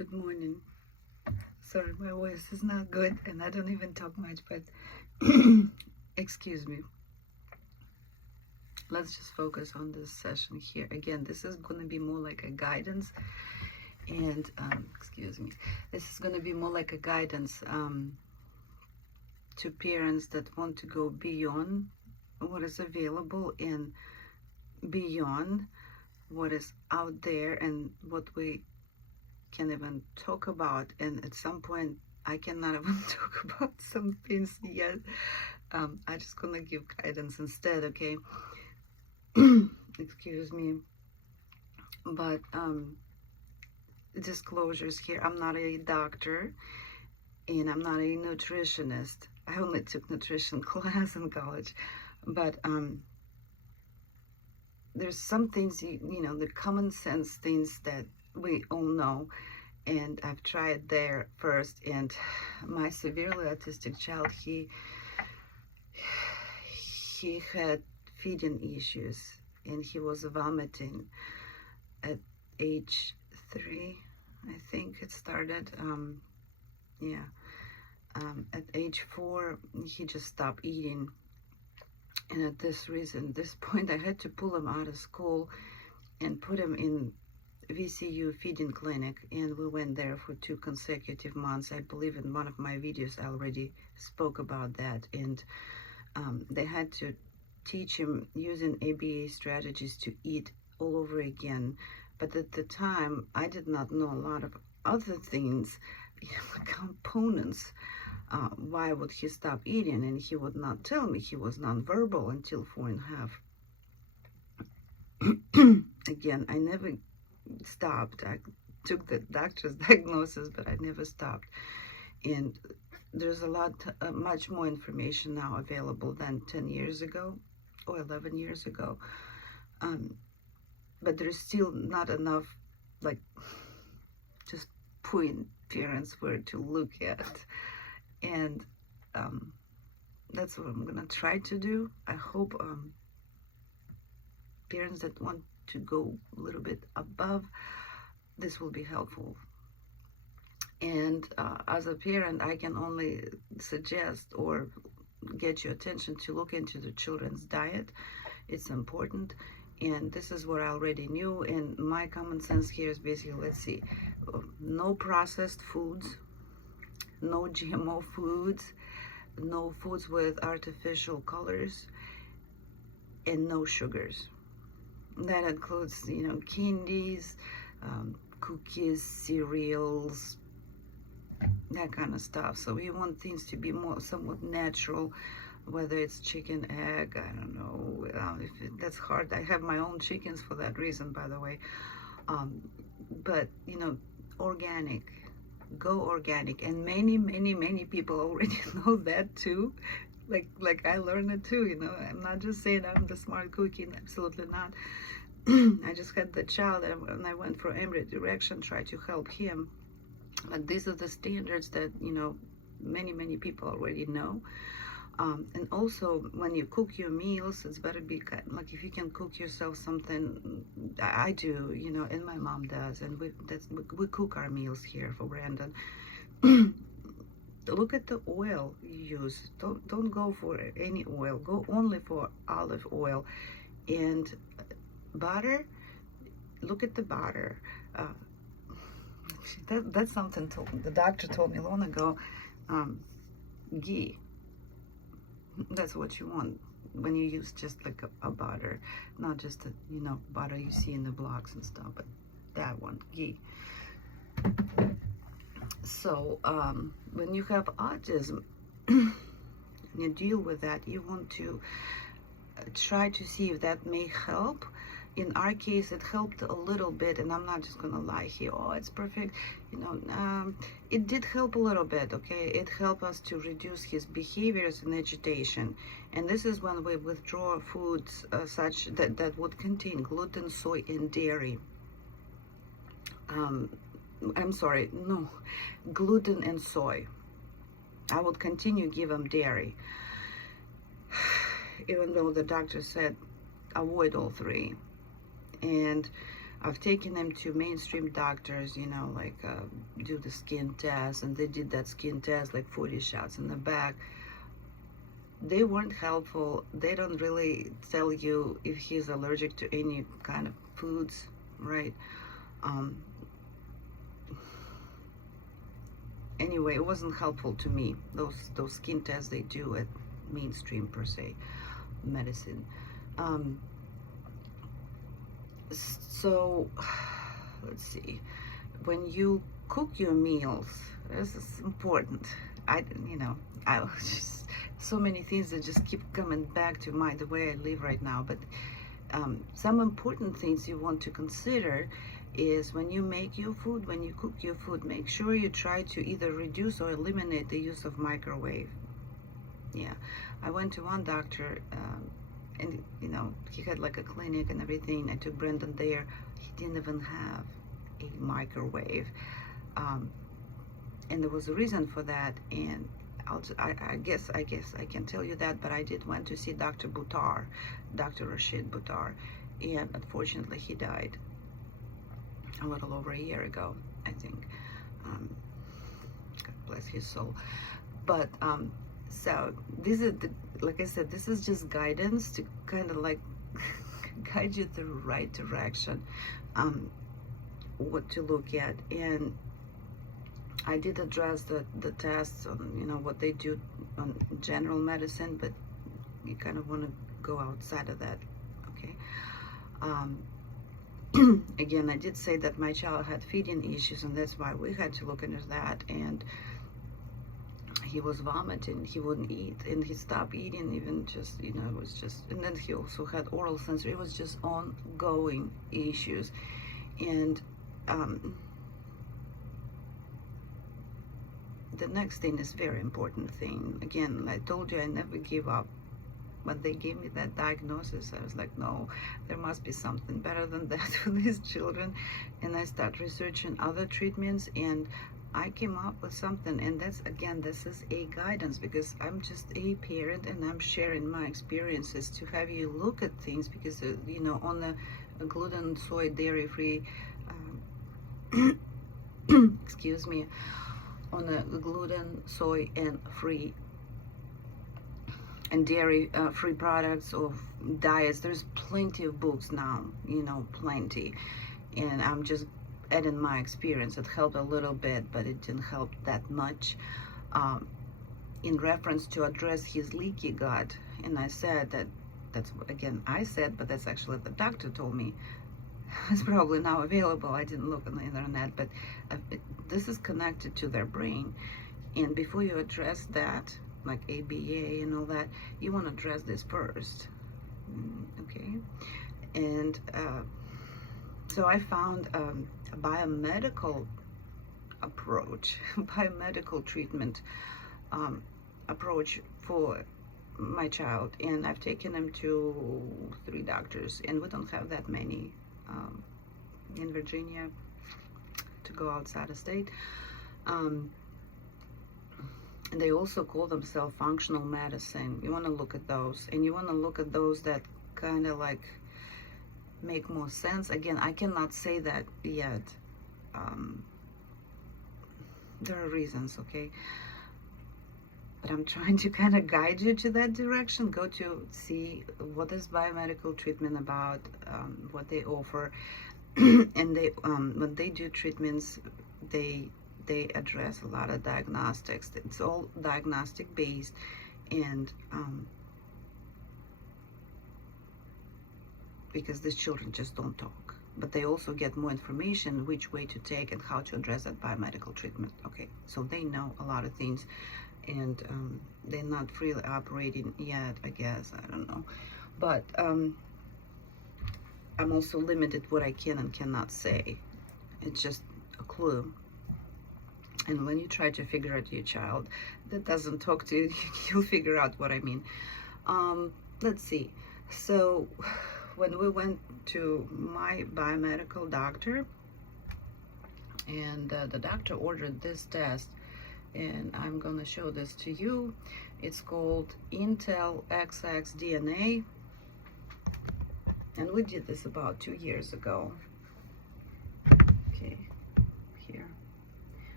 Good morning. Sorry, my voice is not good and I don't even talk much, but excuse me. Let's just focus on this session here. Again, this is going to be more like a guidance and, excuse me, this is going to be more like a guidance to parents that want to go beyond what is available and beyond what is out there and what we can even talk about. And at some point I cannot even talk about some things yet. I'm just gonna give guidance instead, okay? Excuse me. But disclosures here, I'm not a doctor and I'm not a nutritionist. I only took nutrition class in college, but there's some things, you know, the common sense things that we all know, and I've tried there first. And my severely autistic child, he had feeding issues and he was vomiting at age 3, I think it started. At age 4 he just stopped eating, and at this point I had to pull him out of school and put him in VCU feeding clinic, and we went there for 2 consecutive months. I believe in one of my videos I already spoke about that. And they had to teach him using ABA strategies to eat all over again. But at the time I did not know a lot of other things, components. Why would he stop eating? And he would not tell me. He was nonverbal until 4.5. Again, I never stopped. I took the doctor's diagnosis, but I never stopped. And there's a lot, much more information now available than 10 years ago or 11 years ago. But there's still not enough, like, just point parents where to look at. And that's what I'm gonna try to do. I hope parents that want to go a little bit above, this will be helpful. And as a parent, I can only suggest or get your attention to look into the children's diet. It's important. And this is what I already knew. And my common sense here is basically, let's see, no processed foods, no GMO foods, no foods with artificial colors, and no sugars. That includes, you know, candies, cookies, cereals, that kind of stuff. So we want things to be more somewhat natural, whether it's chicken, egg, I don't know. That's hard. I have my own chickens for that reason, by the way. But, you know, organic. Go organic. And many people already know that too. Like I learned it too, you know. I'm not just saying I'm the smart cookie, absolutely not. I just had the child and I went for every direction, tried to help him. But these are the standards that, you know, many people already know. And also, when you cook your meals, it's better be like, if you can cook yourself something. I do, you know, and my mom does, and we cook our meals here for Brandon. Look at the oil you use. Don't go for any oil. Go only for olive oil. And butter, look at the butter. That's something the doctor told me long ago. Ghee. That's what you want when you use just like a butter, not just the, you know, butter you see in the blocks and stuff, but that one, ghee. So when you have autism and you deal with that, you want to try to see if that may help. In our case, it helped a little bit, and I'm not just gonna lie here, oh, it's perfect, you know. It did help a little bit, okay? It helped us to reduce his behaviors and agitation. And this is when we withdraw foods such that would contain gluten, soy, and dairy. I'm sorry, no, gluten and soy. I would continue give him dairy, even though the doctor said avoid all 3. And I've taken him to mainstream doctors, you know, like do the skin test, and they did that skin test, like 40 shots in the back. They weren't helpful. They don't really tell you if he's allergic to any kind of foods, right? Um, anyway, it wasn't helpful to me. Those skin tests they do at mainstream per se medicine. Um, so let's see. When you cook your meals, this is important. You know, I just so many things that just keep coming back to the way I live right now. But some important things you want to consider is when you make your food, when you cook your food, make sure you try to either reduce or eliminate the use of microwave. Yeah, I went to one doctor, and you know, he had like a clinic and everything. I took Brendan there. He didn't even have a microwave, and there was a reason for that. And I guess I can tell you that, but I did went to see Dr. Buttar, Dr. Rashid Buttar, and unfortunately he died a little over a year ago, I think. God bless his soul. But so this is like I said, this is just guidance to kind of like guide you the right direction, what to look at. And I did address the tests on, you know, what they do on general medicine, but you kind of want to go outside of that, okay? Again, I did say that my child had feeding issues, and that's why we had to look into that. And he was vomiting, he wouldn't eat, and he stopped eating, even just, you know, it was just, and then he also had oral sensory. It was just ongoing issues. And the next thing is very important thing. Again, I told you I never give up. When they gave me that diagnosis, I was like, no, there must be something better than that for these children. And I started researching other treatments, and I came up with something. And that's, again, this is a guidance, because I'm just a parent and I'm sharing my experiences to have you look at things, because you know, on the gluten, soy, dairy free excuse me, on the gluten, soy, and free and dairy free products or diets, there's plenty of books now, you know, plenty. And I'm just adding my experience. It helped a little bit, but it didn't help that much, in reference to address his leaky gut. And I said that's what, again, I said, but that's actually the doctor told me. It's probably now available. I didn't look on the internet, but this is connected to their brain. And before you address that, like ABA and all that, you want to address this first, okay? And so I found a biomedical approach, biomedical treatment approach for my child, and I've taken him to 3 doctors, and we don't have that many in Virginia to go outside of state. And they also call themselves functional medicine. You want to look at those, and you want to look at those that kind of like make more sense. Again, I cannot say that yet. There are reasons, okay? But I'm trying to kind of guide you to that direction. Go to see what is biomedical treatment about, what they offer, and they when they do treatments, they address a lot of diagnostics. It's all diagnostic based, and because these children just don't talk, but they also get more information which way to take and how to address that biomedical treatment. Okay, so they know a lot of things, and they're not freely operating yet, I guess. I don't know, but I'm also limited what I can and cannot say. It's just a clue. And when you try to figure out your child that doesn't talk to you, you'll figure out what I mean. Let's see. So when we went to my biomedical doctor, and the doctor ordered this test, and I'm gonna show this to you. It's called Intel XX DNA, and we did this about 2 years ago.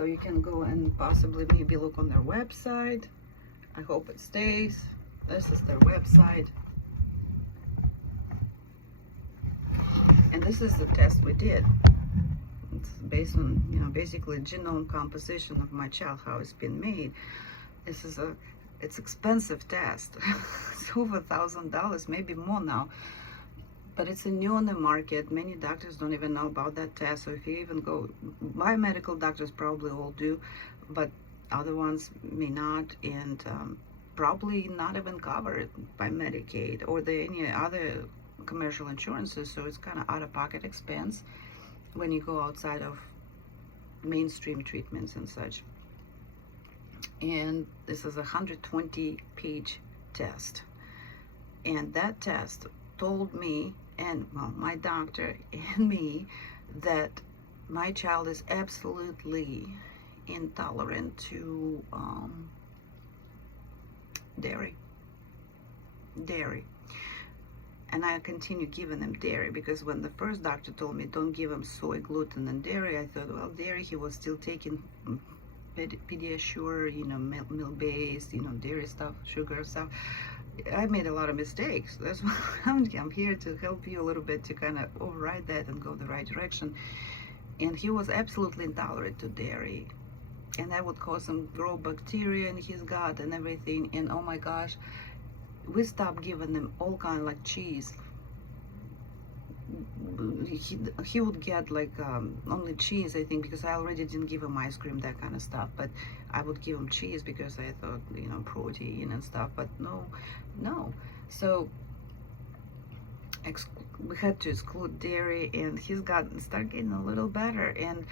So you can go and possibly maybe look on their website. I hope it stays. This is their website. And this is the test we did. It's based on, basically genome composition of my child, how it's been made. It's expensive test. It's over $1,000, maybe more now. But it's new on the market. Many doctors don't even know about that test. So if you even go, biomedical doctors probably all do, but other ones may not, and probably not even covered by Medicaid or any other commercial insurances. So it's kind of out-of-pocket expense when you go outside of mainstream treatments and such. And this is a 120-page test. And that test told me, and well, my doctor and me, that my child is absolutely intolerant to dairy. And I continue giving him dairy, because when the first doctor told me don't give him soy, gluten, and dairy, I thought, well, dairy, he was still taking Pediasure, milk-based, dairy stuff, sugar stuff. I made a lot of mistakes. That's why I'm here to help you a little bit to kind of override that and go the right direction. And he was absolutely intolerant to dairy, and that would cause him grow bacteria in his gut and everything. And oh my gosh, we stopped giving him all kind of like cheese. He would get like only cheese, I think, because I already didn't give him ice cream, that kind of stuff. But I would give him cheese because I thought, protein and stuff. But no. So we had to exclude dairy, and he's started getting a little better. And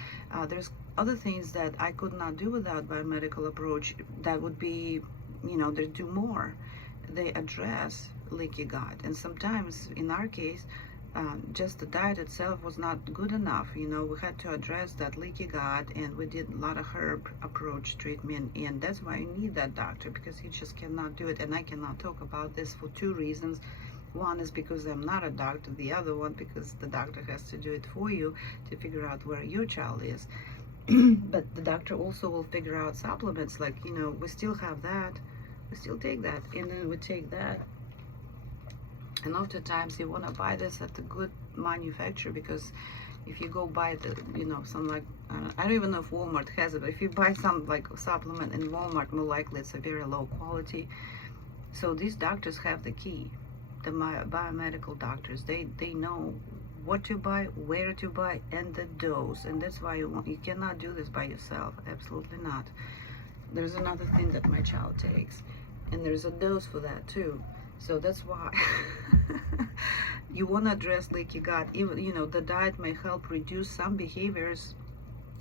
there's other things that I could not do without biomedical approach that would be, they do more. They address leaky gut, and sometimes in our case, just the diet itself was not good enough. We had to address that leaky gut, and we did a lot of herb approach treatment, and that's why I need that doctor, because he just cannot do it. And I cannot talk about this for two reasons. One is because I'm not a doctor, the other one because the doctor has to do it for you to figure out where your child is. But the doctor also will figure out supplements, like, we still have that, we still take that, and then we take that. And oftentimes you want to buy this at a good manufacturer, because if you go buy the, some like, I don't even know if Walmart has it, but if you buy some like supplement in Walmart, more likely it's a very low quality. So these doctors have the key. The biomedical doctors, they know what to buy, where to buy, and the dose. And that's why you cannot do this by yourself. Absolutely not. There's another thing that my child takes, and there's a dose for that too. So that's why you want to address leaky gut. Even, the diet may help reduce some behaviors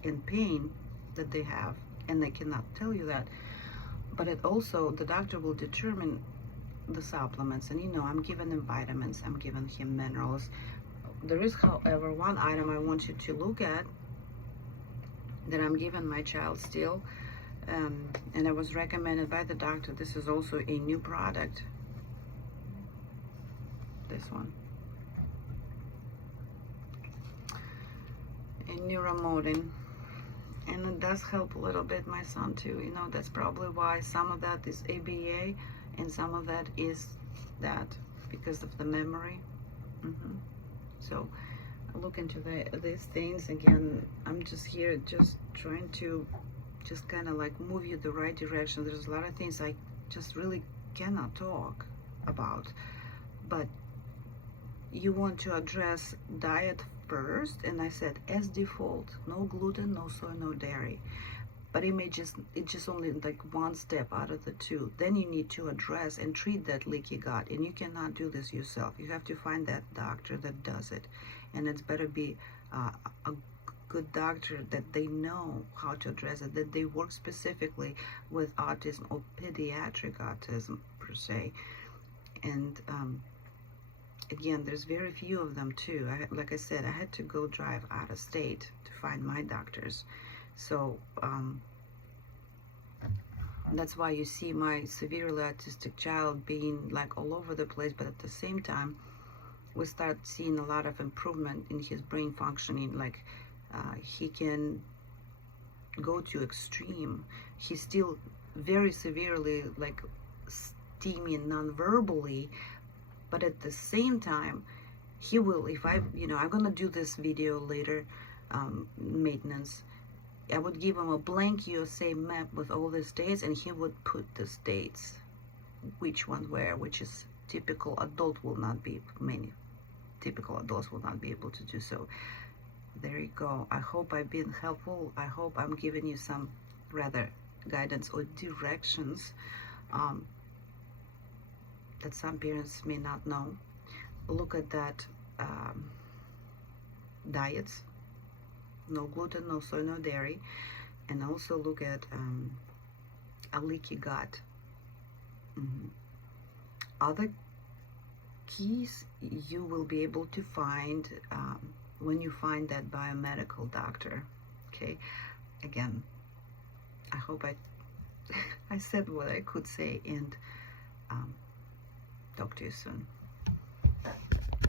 and pain that they have, and they cannot tell you that. But it also, the doctor will determine the supplements, and I'm giving him vitamins, I'm giving him minerals. There is, however, one item I want you to look at that I'm giving my child still, and it was recommended by the doctor. This is also a new product. This one, a Neuromotin, and it does help a little bit my son too. That's probably why some of that is ABA and some of that is that, because of the memory. So I look into these things again. I'm just here just trying to just kind of like move you the right direction. There's a lot of things I just really cannot talk about, but you want to address diet first, and I said as default, no gluten, no soy, no dairy. But it's just only like one step out of the two. Then you need to address and treat that leaky gut, and you cannot do this yourself. You have to find that doctor that does it, and it's better be a good doctor that they know how to address it, that they work specifically with autism or pediatric autism per se. And again, there's very few of them too. Like I said, I had to go drive out of state to find my doctors. So that's why you see my severely autistic child being like all over the place, but at the same time, we start seeing a lot of improvement in his brain functioning. Like he can go to extreme. He's still very severely like steamy and non-verbally, but at the same time, he will, if I, I'm gonna do this video later, maintenance. I would give him a blank USA map with all the states, and he would put the states, which one where, which is typical adult will not be, many typical adults will not be able to do so. There you go. I hope I've been helpful. I hope I'm giving you some rather guidance or directions that some parents may not know. Look at that diets, no gluten, no soy, no dairy, and also look at a leaky gut. Other keys you will be able to find when you find that biomedical doctor. Okay, again, I hope I said what I could say, and talk to you soon.